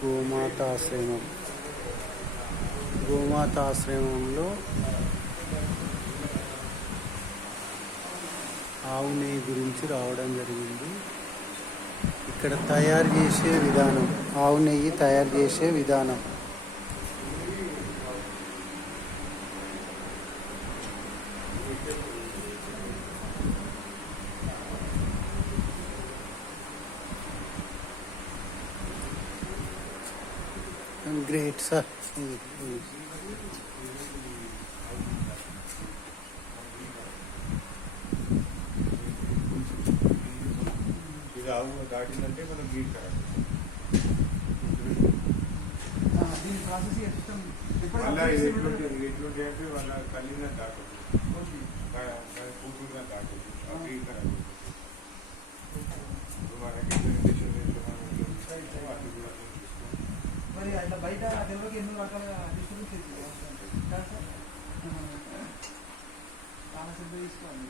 గోమాతాశ్రమం. గోమాతాశ్రమంలో ఆవు నెయ్యి గురించి రావడం జరిగింది. ఇక్కడ తయారు చేసే విధానం, ఆవు నెయ్యి తయారు చేసే విధానం. Great sir. ఇది ఆవు దాటిందంటే మనం గీట్ దీని ప్రాసెస్ మళ్ళీ ఎట్లుంటే అంటే వాళ్ళ కలిగిన దాటదు, కూతురుగా దాటదు, గీట్ ఖరాబ్. మరి అట్లా బయట దెబ్బకి ఎన్ని రకాల డిస్ట్రిబ్యూట్ చేసి చాలా శ్రద్ధ తీసుకోవాలి.